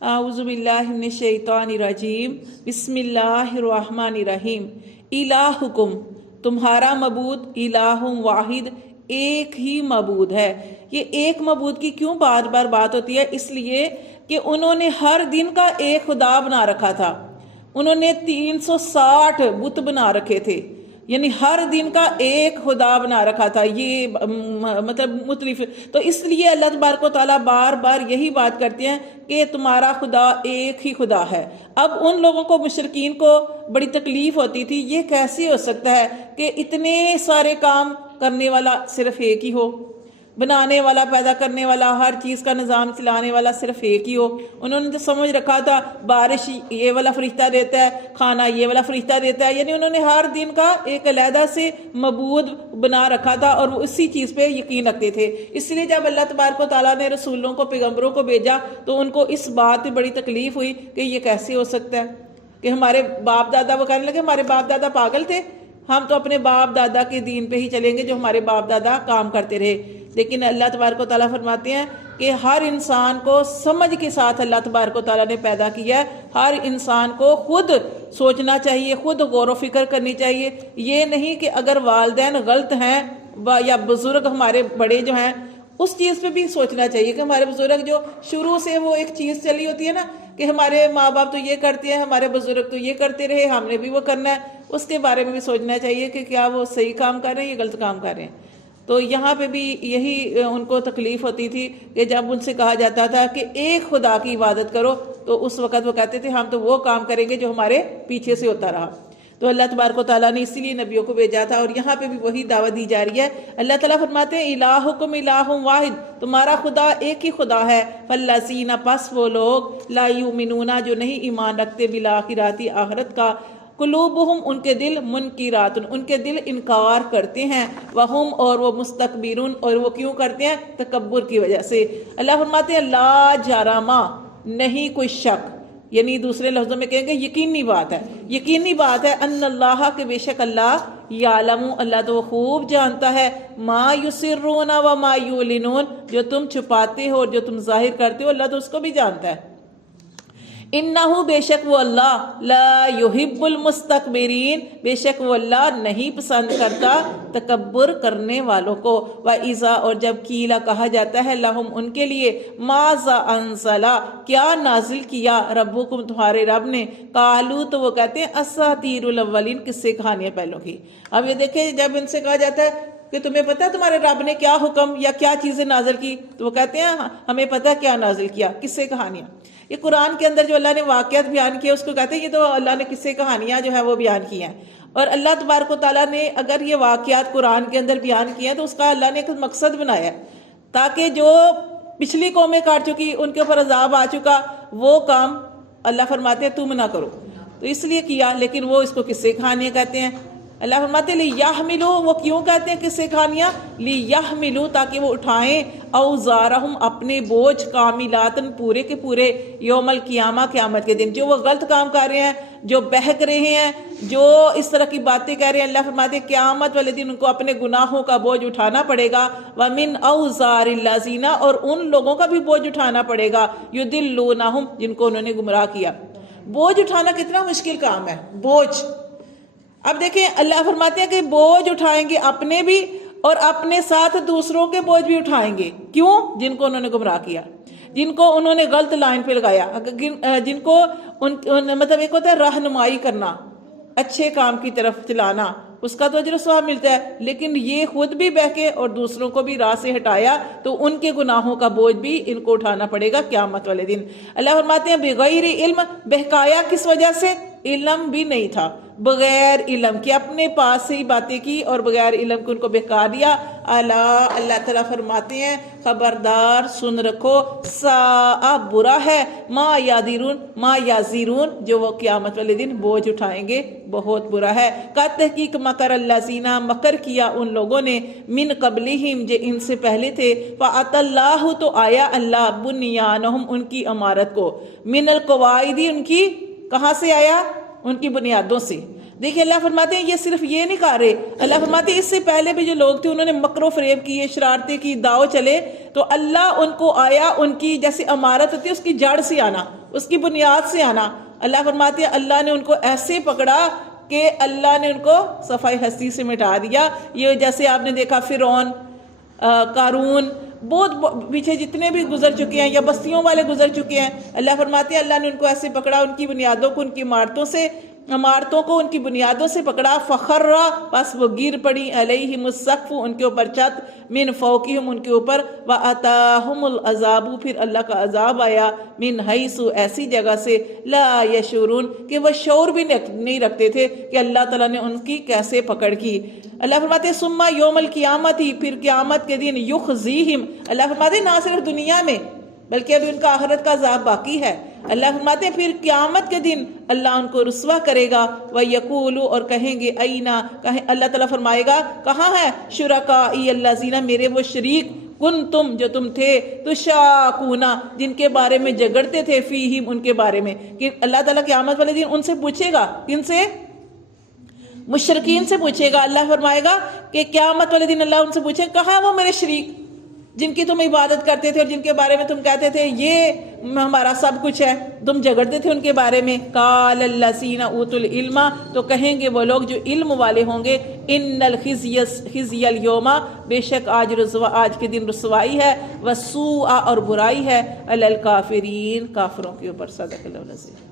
اعوذ باللہ من الشیطان الرجیم بسم اللہ الرحمن الرحیم الہکم تمہارا معبود الہ واحد ایک ہی معبود ہے۔ یہ ایک معبود کی کیوں بار بار بات ہوتی ہے؟ اس لیے کہ انہوں نے ہر دن کا ایک خدا بنا رکھا تھا، انہوں نے 360 بت بنا رکھے تھے، یعنی ہر دن کا ایک خدا بنا رکھا تھا، یہ مطلب مختلف۔ تو اس لیے اللہ تبارک و تعالیٰ بار بار یہی بات کرتے ہیں کہ تمہارا خدا ایک ہی خدا ہے۔ اب ان لوگوں کو، مشرکین کو بڑی تکلیف ہوتی تھی، یہ کیسے ہو سکتا ہے کہ اتنے سارے کام کرنے والا صرف ایک ہی ہو، بنانے والا، پیدا کرنے والا، ہر چیز کا نظام چلانے والا صرف ایک ہی ہو۔ انہوں نے تو سمجھ رکھا تھا بارش یہ والا فرشتہ دیتا ہے، کھانا یہ والا فرشتہ دیتا ہے، یعنی انہوں نے ہر دن کا ایک علیحدہ سے معبود بنا رکھا تھا اور وہ اسی چیز پہ یقین رکھتے تھے۔ اس لیے جب اللہ تبارک و تعالیٰ نے رسولوں کو، پیغمبروں کو بھیجا تو ان کو اس بات پہ بڑی تکلیف ہوئی کہ یہ کیسے ہو سکتا ہے کہ ہمارے باپ دادا، وہ کہنے لگے ہمارے باپ دادا پاگل تھے، ہم تو اپنے باپ دادا کے دین پہ ہی چلیں گے جو ہمارے باپ دادا کام کرتے رہے۔ لیکن اللہ تبارک و تعالیٰ فرماتے ہیں کہ ہر انسان کو سمجھ کے ساتھ اللہ تبارک و تعالیٰ نے پیدا کیا ہے، ہر انسان کو خود سوچنا چاہیے، خود غور و فکر کرنی چاہیے۔ یہ نہیں کہ اگر والدین غلط ہیں یا بزرگ ہمارے بڑے جو ہیں، اس چیز پہ بھی سوچنا چاہیے کہ ہمارے بزرگ جو شروع سے وہ ایک چیز چلی ہوتی ہے نا کہ ہمارے ماں باپ تو یہ کرتے ہیں، ہمارے بزرگ تو یہ کرتے رہے، ہم نے بھی وہ کرنا ہے، اس کے بارے میں بھی سوچنا چاہیے کہ کیا وہ صحیح کام کر رہے ہیں یا غلط کام کر رہے ہیں۔ تو یہاں پہ بھی یہی ان کو تکلیف ہوتی تھی کہ جب ان سے کہا جاتا تھا کہ ایک خدا کی عبادت کرو تو اس وقت وہ کہتے تھے ہم تو وہ کام کریں گے جو ہمارے پیچھے سے ہوتا رہا۔ تو اللہ تبارک و تعالیٰ نے اسی لیے نبیوں کو بھیجا تھا، اور یہاں پہ بھی وہی دعوت دی جا رہی ہے۔ اللہ تعالیٰ فرماتے ہیں الہکم الہ واحد، تمہارا خدا ایک ہی خدا ہے۔ فالذین، پس وہ لوگ، لا یؤمنون، جو نہیں ایمان رکھتے، بالآخرۃ، آخرت کا، قلوبہم، ان کے دل، منکرات، ان کے دل انکار کرتے ہیں، وہم، اور وہ مستکبرون، اور وہ کیوں کرتے ہیں؟ تکبر کی وجہ سے۔ اللہ فرماتے ہیں لا جرما، نہیں کوئی شک، یعنی دوسرے لفظوں میں کہیں گے یقینی بات ہے، یقینی بات ہے، ان اللہ، کہ بے شک اللہ، یعلم، اللہ تو خوب جانتا ہے، ما یسرون و ما یعلنون، جو تم چھپاتے ہو اور جو تم ظاہر کرتے ہو، اللہ تو اس کو بھی جانتا ہے۔ انہو، بے شک وہ اللہ، لا یحب المستکبرین، بے شک وہ اللہ نہیں پسند کرتا تکبر کرنے والوں کو۔ وَإِذَا، اور جب قیلا کہا جاتا ہے، لہم، ان کے لیے، ماذا انزل، کیا نازل کیا، ربکم، تمہارے رب نے، قالو، تو وہ کہتے ہیں اساطیر الاولین، قصے کہانیاں پہلوں کی۔ اب یہ دیکھیں جب ان سے کہا جاتا ہے کہ تمہیں پتہ ہے تمہارے رب نے کیا حکم یا کیا چیزیں نازل کی، تو وہ کہتے ہیں ہمیں پتہ ہے کیا نازل کیا، قصے کہانیاں۔ یہ قرآن کے اندر جو اللہ نے واقعات بیان کیا اس کو کہتے ہیں یہ تو اللہ نے قصے کہانیاں جو ہے وہ بیان کی ہیں۔ اور اللہ تبارک و تعالیٰ نے اگر یہ واقعات قرآن کے اندر بیان کیے ہیں تو اس کا اللہ نے ایک مقصد بنایا ہے، تاکہ جو پچھلی قومیں کاٹ چکی، ان کے اوپر عذاب آ چکا، وہ کام اللہ فرماتے ہیں تم نہ کرو، تو اس لیے کیا، لیکن وہ اس کو قصے کہانیاں کہتے ہیں۔ اللہ فرماتے ہیں لیحملوا، وہ کیوں کہتے ہیں قصے کہانیاں؟ لیحملوا، تاکہ وہ اٹھائیں، اوزارہم، اپنے بوجھ، کاملاتن، پورے کے پورے، یوم القیامہ، قیامت کے دن۔ جو وہ غلط کام کر رہے ہیں، جو بہک رہے ہیں، جو اس طرح کی باتیں کہہ رہے ہیں، اللہ فرماتے ہیں قیامت والے دن ان کو اپنے گناہوں کا بوجھ اٹھانا پڑے گا۔ وَمِنْ أَوْزَارِ الَّذِينَ، اور ان لوگوں کا بھی بوجھ اٹھانا پڑے گا، يُضِلُّونَهُمْ، جن کو انہوں نے گمراہ کیا۔ بوجھ اٹھانا کتنا مشکل کام ہے، بوجھ۔ اب دیکھیں اللہ فرماتے ہیں کہ بوجھ اٹھائیں گے اپنے بھی اور اپنے ساتھ دوسروں کے بوجھ بھی اٹھائیں گے۔ کیوں؟ جن کو انہوں نے گمراہ کیا، جن کو انہوں نے غلط لائن پہ لگایا، جن کو مطلب ایک ہوتا ہے رہنمائی کرنا، اچھے کام کی طرف چلانا، اس کا تو اجر و ثواب ملتا ہے، لیکن یہ خود بھی بہکے اور دوسروں کو بھی راہ سے ہٹایا تو ان کے گناہوں کا بوجھ بھی ان کو اٹھانا پڑے گا قیامت والے دن۔ اللہ فرماتے ہیں بغیر علم، بہکایا کس وجہ سے؟ علم بھی نہیں تھا، بغیر علم کے اپنے پاس سے ہی باتیں کی اور بغیر علم کے ان کو بہکا دیا۔ اللہ تعالیٰ فرماتے ہیں خبردار، سن رکھو، ساء، برا ہے، ما یازرون، جو وہ قیامت والے دن بوجھ اٹھائیں گے، بہت برا ہے۔ کا تحقیق مکر الذین، مکر کیا ان لوگوں نے، من قبلہم، جو ان سے پہلے تھے، فأتی اللہ، تو آیا اللہ، بنیانہم، ان کی عمارت کو، من القواعد، ان کی کہاں سے آیا؟ ان کی بنیادوں سے، دیکھیں اللہ فرماتے ہیں یہ صرف یہ نہیں کر رہے، اللہ فرماتے ہیں اس سے پہلے بھی جو لوگ تھے انہوں نے مکر و فریب کیے، شرارتیں کی، داؤ چلے، تو اللہ ان کو آیا، ان کی جیسے عمارت ہوتی ہے اس کی جڑ سے آنا، اس کی بنیاد سے آنا۔ اللہ فرماتے ہیں اللہ نے ان کو ایسے پکڑا کہ اللہ نے ان کو صفائی ہستی سے مٹا دیا۔ یہ جیسے آپ نے دیکھا فرعون، قارون، بہت پیچھے جتنے بھی گزر چکے ہیں یا بستیوں والے گزر چکے ہیں، اللہ فرماتے ہیں اللہ نے ان کو ایسے پکڑا، ان کی بنیادوں کو، ان کی عمارتوں کو ان کی بنیادوں سے پکڑا، فخرا، بس وہ گر پڑی، علیہم السقف، ان کے اوپر چھت، من فوقہم، ان کے اوپر، واتاہم العذاب، پھر اللہ کا عذاب آیا، من حیث، ایسی جگہ سے، لا یشعرون، کہ وہ شعور بھی نہیں رکھتے تھے کہ اللہ تعالیٰ نے ان کی کیسے پکڑ کی۔ اللہ فرماتے ہیں ثم یوم القیامت، پھر قیامت کے دن، یخزیہم، اللہ فرماتے ہیں نہ صرف دنیا میں بلکہ ابھی ان کا آخرت کا عذاب باقی ہے۔ اللہ فرماتے ہیں پھر قیامت کے دن اللہ ان کو رسوا کرے گا، وَيَقُولُ، اور کہیں گے، اینا، اللہ تعالیٰ فرمائے گا کہاں ہے، شرکائی الذین، میرے وہ شریک، کنتم، جو تم تھے، تشاقون، جن کے بارے میں جھگڑتے تھے، فیہم، ان کے بارے میں، کہ اللہ تعالیٰ قیامت والے دن ان سے پوچھے گا، کن سے؟ مشرکین سے پوچھے گا۔ اللہ فرمائے گا کہ قیامت والے دن اللہ ان سے پوچھے کہاں وہ میرے شریک جن کی تم عبادت کرتے تھے اور جن کے بارے میں تم کہتے تھے یہ ہمارا سب کچھ ہے، تم جھگڑتے تھے ان کے بارے میں۔ قال الذین اوتوا العلم، تو کہیں گے وہ لوگ جو علم والے ہوں گے، ان الخزی اليوم، بے شک آج کے دن رسوائی ہے، والسوء، اور برائی ہے، علی الکافرین، کافروں کے اوپر۔ صدق اللہ العظیم۔